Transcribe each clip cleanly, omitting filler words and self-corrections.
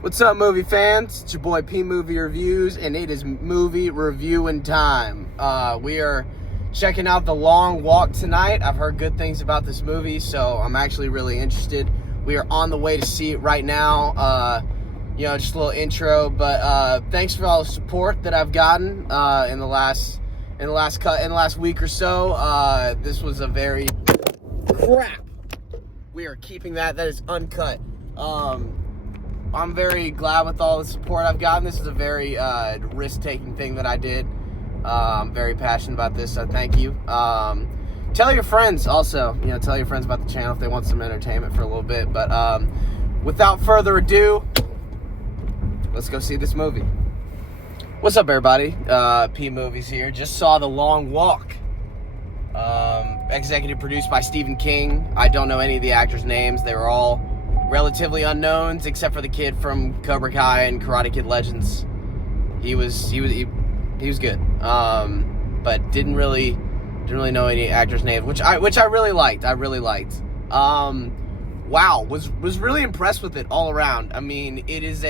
What's up, movie fans? It's your boy P Movie Reviews, and it is movie reviewing time. We are checking out The Long Walk tonight. I've heard good things about this movie, so I'm actually really interested. We are on the way to see it right now. Just a little intro, but thanks for all the support that I've gotten in the last week or so. This was a very crap. We are keeping that. That is uncut. I'm very glad with all the support I've gotten. This is a very risk-taking thing that I did. I'm very passionate about this, so thank you. Tell your friends also. Tell your friends about the channel if they want some entertainment for a little bit. But without further ado, let's go see this movie. What's up, everybody? P Movies here. Just saw The Long Walk. Executive produced by Stephen King. I don't know any of the actors' names. They were all relatively unknowns, except for the kid from Cobra Kai and Karate Kid Legends. He was good, but didn't really know any actors' names, which I really liked. Wow, was really impressed with it all around. I mean, it is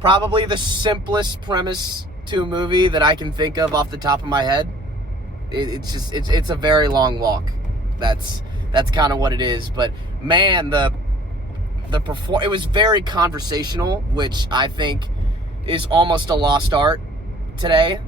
probably the simplest premise to a movie that I can think of off the top of my head. It's a very long walk. That's kind of what it is. But man, it was very conversational, which I think is almost a lost art today,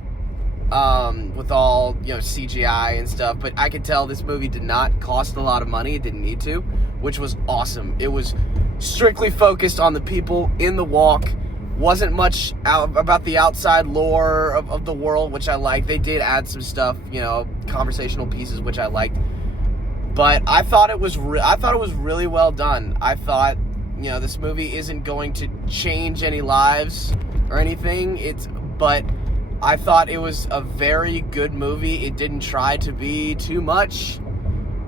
with all CGI and stuff. But I could tell this movie did not cost a lot of money. It didn't need to, which was awesome. It was strictly focused on the people in the walk. Wasn't much about the outside lore of the world, which I liked. They did add some stuff, conversational pieces, which I liked. But I thought it was really well done. I thought, this movie isn't going to change any lives or anything. But I thought it was a very good movie. It didn't try to be too much.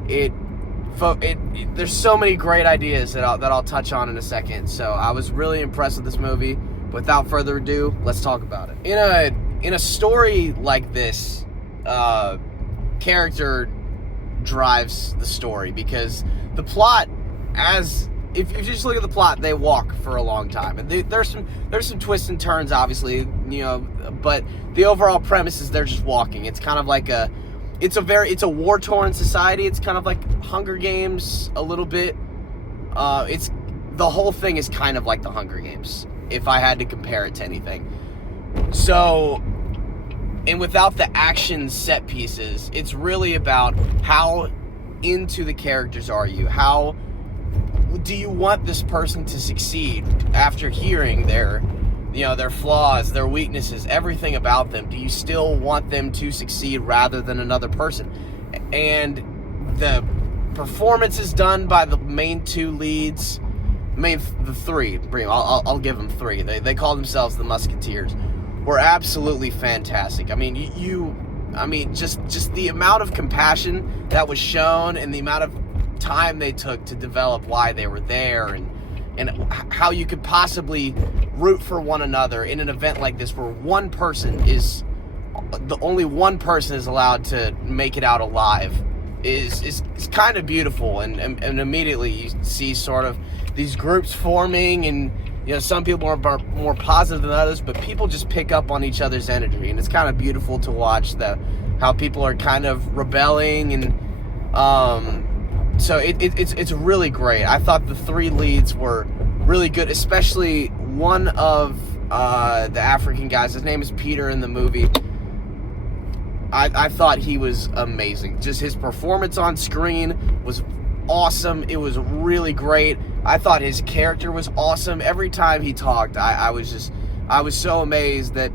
There's so many great ideas that I'll touch on in a second. So I was really impressed with this movie. Without further ado, let's talk about it. In a story like this, character drives the story, because the plot, if you just look at the plot, they walk for a long time, and there's some twists and turns, obviously, but the overall premise is they're just walking. It's kind of like it's a war-torn society. It's kind of like Hunger Games a little bit. The whole thing is kind of like the Hunger Games, if I had to compare it to anything. So, and without the action set pieces, it's really about how into the characters are you? How do you want this person to succeed after hearing their flaws, their weaknesses, everything about them? Do you still want them to succeed rather than another person? And the performances done by the main two leads, the three, I'll give them three. They call themselves the Musketeers. Were absolutely fantastic. I mean, just the amount of compassion that was shown, and the amount of time they took to develop why they were there, and how you could possibly root for one another in an event like this, where only one person is allowed to make it out alive, is kind of beautiful. And immediately you see sort of these groups forming, and some people are more positive than others, but people just pick up on each other's energy, and it's kind of beautiful to watch how people are kind of rebelling, and so it's really great. I thought the three leads were really good, especially one of the African guys. His name is Peter in the movie. I thought he was amazing. Just his performance on screen was awesome. It was really great. I thought his character was awesome. Every time he talked, I was so amazed that,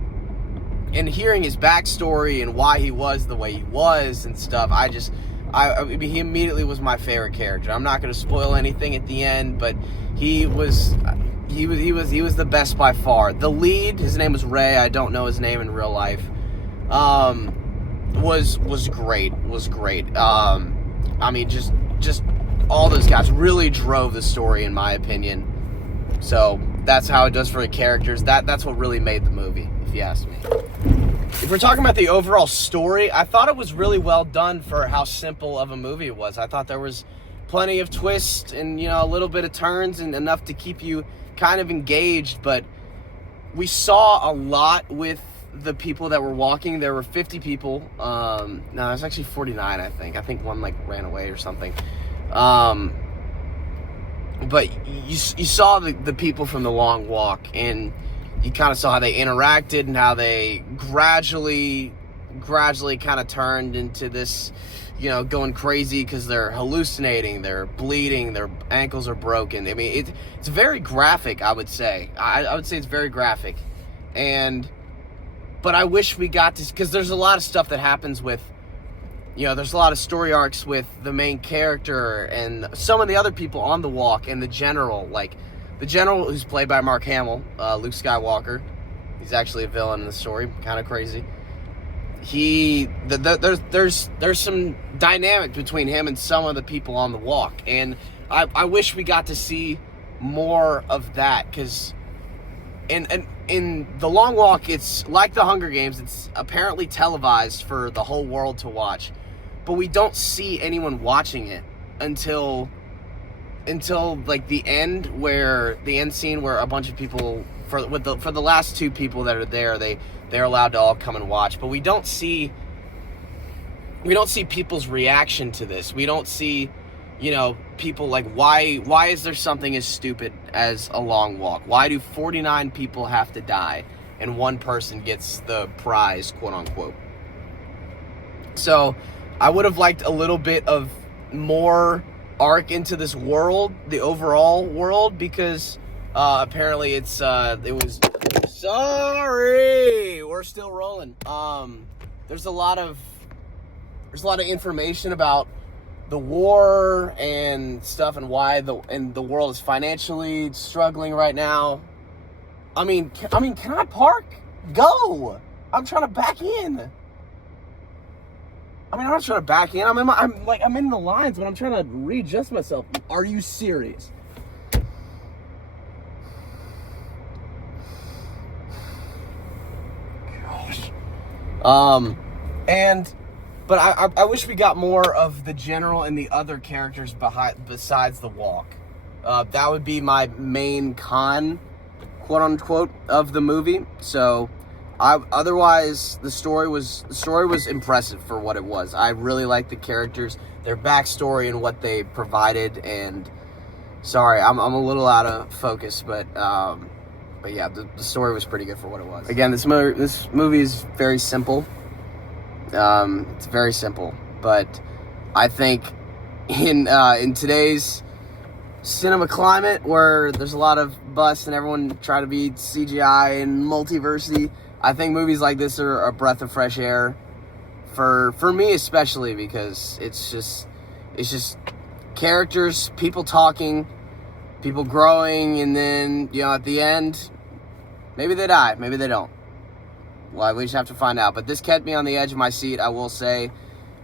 in hearing his backstory and why he was the way he was and stuff, he immediately was my favorite character. I'm not going to spoil anything at the end, but he was the best by far. The lead, his name was Ray. I don't know his name in real life. Was great. I mean, just all those guys really drove the story, in my opinion. So that's how it does for the characters. That's what really made the movie, if you ask me. If we're talking about the overall story, I thought it was really well done for how simple of a movie it was. I thought there was plenty of twists and, a little bit of turns, and enough to keep you kind of engaged, but we saw a lot with the people that were walking. There were 50 people. No, it was actually 49, I think. I think one, like, ran away or something. But you saw the people from the long walk, and you kind of saw how they interacted and how they gradually kind of turned into this, you know, going crazy because they're hallucinating, they're bleeding, their ankles are broken. I mean, it's very graphic, I would say. I would say it's very graphic. But I wish we got to, because there's a lot of stuff that happens with, you know, there's a lot of story arcs with the main character and some of the other people on the walk, and the general, like the general who's played by Mark Hamill, Luke Skywalker. He's actually a villain in the story, kind of crazy. There's some dynamic between him and some of the people on the walk, and I wish we got to see more of that, because in the long walk, it's like the Hunger Games. It's apparently televised for the whole world to watch, but we don't see anyone watching it until like the end scene where a bunch of people, for the last two people that are there, they're allowed to all come and watch, but we don't see people's reaction to this. We don't see, you know, people like, why is there something as stupid as a long walk? Why do 49 people have to die and one person gets the prize, quote unquote? So I would have liked a little bit of more arc into this world, the overall world, because apparently it was, sorry, we're still rolling. There's a lot of information about the war and stuff, and why the world is financially struggling right now. I mean, can I park? Go! I'm trying to back in. I mean, I'm not trying to back in. I'm in the lines, but I'm trying to readjust myself. Are you serious? Gosh. But I wish we got more of the general and the other characters besides the walk. That would be my main con, quote unquote, of the movie. So, otherwise the story was impressive for what it was. I really liked the characters, their backstory, and what they provided. And sorry, I'm a little out of focus, but yeah, the story was pretty good for what it was. Again, this movie is very simple. It's very simple, but I think in today's cinema climate, where there's a lot of buzz and everyone trying to be CGI and multiversity, I think movies like this are a breath of fresh air for me, especially because it's just characters, people talking, people growing, and then, you know, at the end, maybe they die, maybe they don't. Well, we just have to find out. But this kept me on the edge of my seat, I will say.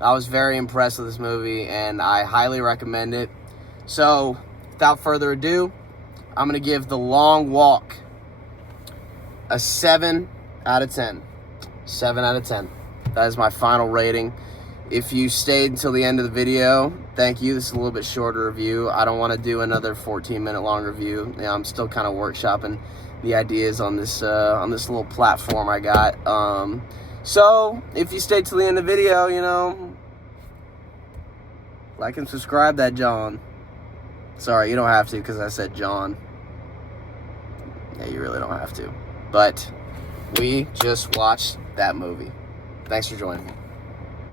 I was very impressed with this movie, and I highly recommend it. So, without further ado, I'm going to give The Long Walk a 7 out of 10. 7 out of 10. That is my final rating. If you stayed until the end of the video, thank you. This is a little bit shorter review. I don't want to do another 14-minute long review. You know, I'm still kind of workshopping the ideas on this little platform I got. So if you stayed till the end of the video, you know, like and subscribe, that John. Sorry, you don't have to because I said John. Yeah, you really don't have to. But we just watched that movie. Thanks for joining me.